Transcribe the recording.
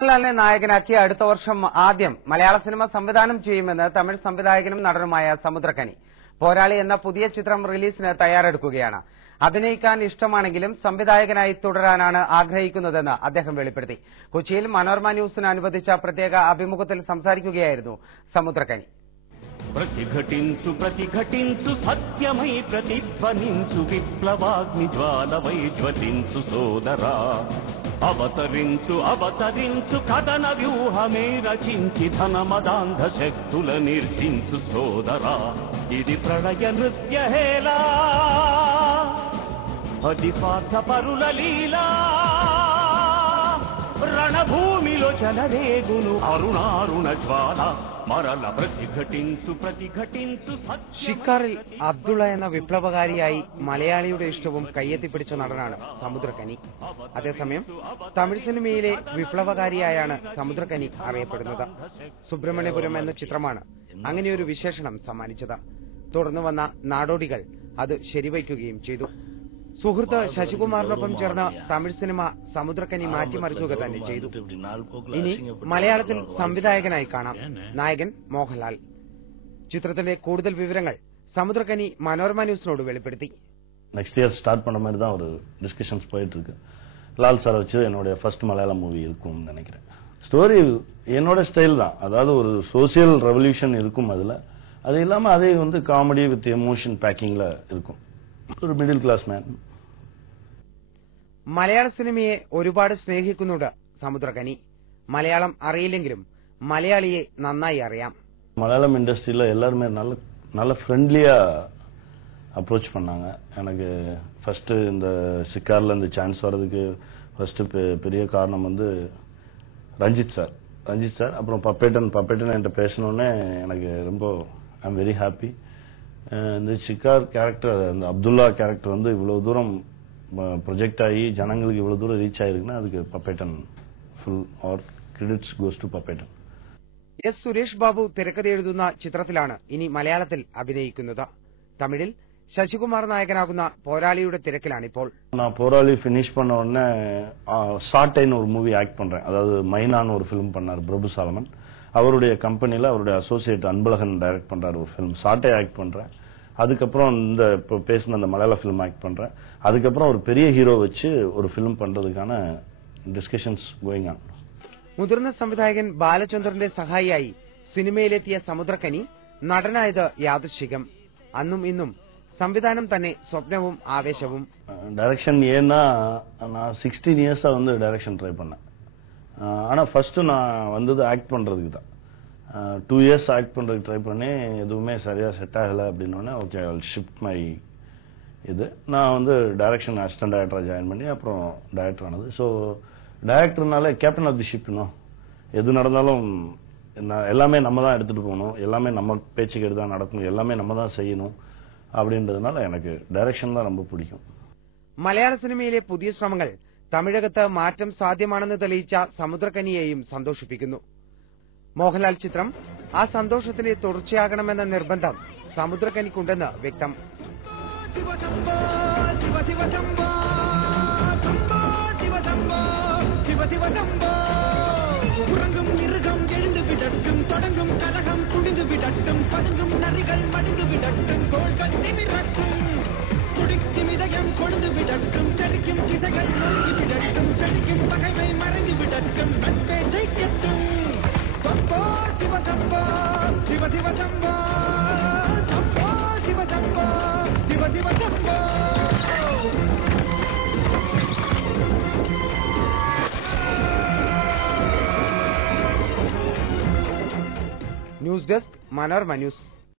മോഹൻലാലിനെ നായകനാക്കി അടുത്ത വർഷം ആദ്യം മലയാള സിനിമ സംവിധാനം ചെയ്യുമെന്ന് തമിഴ് സംവിധായകനും നടനുമായ സമുദ്രകനി. പോരാളി എന്ന പുതിയ ചിത്രം റിലീസിന് തയ്യാറെടുക്കുകയാണ്. അഭിനയിക്കാൻ ഇഷ്ടമാണെങ്കിലും സംവിധായകനായി തുടരാനാണ് ആഗ്രഹിക്കുന്നതെന്ന് അദ്ദേഹം വെളിപ്പെടുത്തി. കൊച്ചിയിൽ മനോരമ ന്യൂസിന് അനുവദിച്ച പ്രത്യേക അഭിമുഖത്തിൽ സംസാരിക്കുകയായിരുന്നു സമുദ്രകനി. ప్రతిఘటించు ప్రతిఘటించు సత్యమై ప్రతిధ్వనించు విప్లవాగ్ని జ్వాలవై జ్వలించు సోదరా అవతరించు అవతరించు కథన వ్యూహమే రచించి ధనమదాంధ శక్తుల నిర్జించు సోదరా ఇది ప్రళయ నృత్య హేళా అది స్వార్థ పరుల లీలా రణభూమిలో చలరేగును అరుణారుణ జ్వాల ഷിക്കാറിൽ അബ്ദുള്ള എന്ന വിപ്ലവകാരിയായി മലയാളിയുടെ ഇഷ്ടവും കയ്യെത്തിപ്പിടിച്ച നടനാണ് സമുദ്രകനി. അതേസമയം തമിഴ് സിനിമയിലെ വിപ്ലവകാരിയായാണ് സമുദ്രകനി അറിയപ്പെടുന്നത്. സുബ്രഹ്മണ്യപുരം എന്ന ചിത്രമാണ് അങ്ങനെയൊരു വിശേഷണം സമ്മാനിച്ചത്. തുടർന്ന് വന്ന നാടോടികൾ അത് ശരിവയ്ക്കുകയും ചെയ്തു. സുഹൃത്ത് ശശികുമാറിനൊപ്പം ചേർന്ന് തമിഴ് സിനിമ സമുദ്രകനി മാറ്റിമറിക്കുക തന്നെ ചെയ്തു. ഇനി മലയാളത്തിൽ സംവിധായകനായി കാണാം. നായകൻ മോഹൻലാൽ. ചിത്രത്തിന്റെ കൂടുതൽ വിവരങ്ങൾ സമുദ്രകനി മനോരമ ന്യൂസിനോട് വെളിപ്പെടുത്തി. നെക്സ്റ്റ് ഇയർ ஸ்டார்ட் பண்ண மாதிரி தான் ஒரு டிஸ்கஷன்ஸ் போயிட்டு இருக்கு. லால் சார் வச்சு என்னோட ஃபர்ஸ்ட் மலையாளம் மூவி இருக்கும்னு நினைக்கிறேன். ஸ்டோரி என்னோட ஸ்டைல் தான். அதாவது ஒரு சோசியல் ரெவல்யூஷன் இருக்கும் அதுல. அது இல்லாம அதே வந்து காமெடி வித் எமோஷன் பேக்கிங்ல இருக்கும். ഒരു മിഡിൽ ക്ലാസ് മാൻ. മലയാള സിനിമയെ ഒരുപാട് സ്നേഹിക്കുന്നുണ്ട് സമുദ്രകനി. മലയാളം അറിയില്ലെങ്കിലും മലയാളിയെ നന്നായി അറിയാം. மலையாளம் இண்டஸ்ட்ரியில எல்லாருமே நல்ல ஃப்ரெண்ட்லியா அப்ரோச் பண்ணாங்க. எனக்கு ஃபர்ஸ்ட் இந்த சிக்கார்ல இந்த சான்ஸ் வர்றதுக்கு ஃபர்ஸ்ட் பெரிய காரணம் வந்து ரஞ்சித் சார் அப்புறம் பப்பேட்டன் என்கிட்ட பேசணுன்னே எனக்கு ரொம்ப ஐ எம் வெரி ஹாப்பி. இந்த சிக்கார் கேரக்டர், அந்த அப்துல்லா கேரக்டர் வந்து இவ்வளவு தூரம் ப்ரொஜெக்ட் ஆகி ஜனங்களுக்கு இவ்வளவு தூரம் ரீச் ஆயிருக்குன்னா அதுக்கு Pappettan full or credits goes to Pappettan. S Suresh Babu തിരക്കഥ എഴുതുന്ന ചിത്രത്തിലാണ് ഇനി മലയാളത്തിൽ അഭിനയിക്കുന്നത്. തമിഴിൽ ശശികുമാർ നായകനാകുന്ന പോരാളിയുടെ തിരക്കിലാണിപ്പോൾ. நான் போராளி ஃபினிஷ் பண்ண உடனே சாட்டைன்னு ஒரு மூவி ஆக்ட் பண்றேன். அதாவது மைனான்னு ஒரு ஃபிலிம் பண்ணார் பிரபு சாலமன். அவருடைய கம்பெனில அவருடைய அசோசியேட் அன்பழகன் டைரக்ட் பண்றாரு ஒரு ஃபிலிம். சாட்டை ஆக்ட் பண்றேன். அதுக்கப்புறம் இந்த பேசின அந்த மலையாள ஃபிலிம் ஆக்ட் பண்றேன். அதுக்கப்புறம் ஒரு பெரிய ஹீரோ வச்சு ஒரு ஃபிலிம் பண்றதுக்கான ഡിസ്കഷൻസ് ഗോയിങ് ഓൺ. മുതിർന്ന സംവിധായകൻ ബാലചന്ദ്രന്റെ സഹായിയായി സിനിമയിലെത്തിയ സമുദ്രകനി നടനായത് യാദൃശ്ചികം. അന്നും ഇന്നും സംവിധാനം തന്നെ സ്വപ്നവും ആവേശവും. டைரக்ஷன் ஏன்னா நான் 16 இயர்ஸா வந்து டைரக்ஷன் ட்ரை பண்ணேன். ஆனா ஃபர்ஸ்ட் நான் வந்தது ஆக்ட் பண்றதுக்கு தான். 2 இயர்ஸ் ஆக்ட் பண்றதுக்கு ட்ரை பண்ணி எதுவுமே சரியா செட் ஆகல அப்படின்னோடனே okay I will shift my இது. நான் வந்து டைரக்ஷன் அசிஸ்டன்ட் டைரக்டரா ஜாயின் பண்ணி அப்புறம் டைரக்டர் ஆனது. ஸோ டைரக்டர்னால கேப்டன் ஆஃப் தி ஷிப். எது நடந்தாலும் எல்லாமே நம்ம தான் எடுத்துட்டு போகணும், எல்லாமே நம்ம பேச்சுக்கு எடுத்து நடக்கும், எல்லாமே நம்ம தான் செய்யணும் அப்படின்றதுனால எனக்கு டைரக்ஷன் தான் ரொம்ப பிடிக்கும். മലയാള സിനിമയിലെ പുതിയ ശ്രമങ്ങൾ തമിഴകത്ത് മാറ്റം സാധ്യമാണെന്ന് തെളിയിച്ച സമുദ്രകനിയെയും സന്തോഷിപ്പിക്കുന്നു. മോഹൻലാൽ ചിത്രം ആ സന്തോഷത്തിലെ തുടർച്ചയാകണമെന്ന നിർബന്ധം സമുദ്രകനിക്കുണ്ടെന്ന് വ്യക്തം. கொழுந்து விடட்டும் தெரிக்கும் திசைகள் நொறுங்கி விடட்டும் செழிக்கும் பகைமை மறைந்து விடட்டும் நட்பே ஜெயிக்கட்டும். Shambho Shivashambho Shiva Shivashambho Shambho Shivashambho Shiva Shivashambho. News desk Manorama news.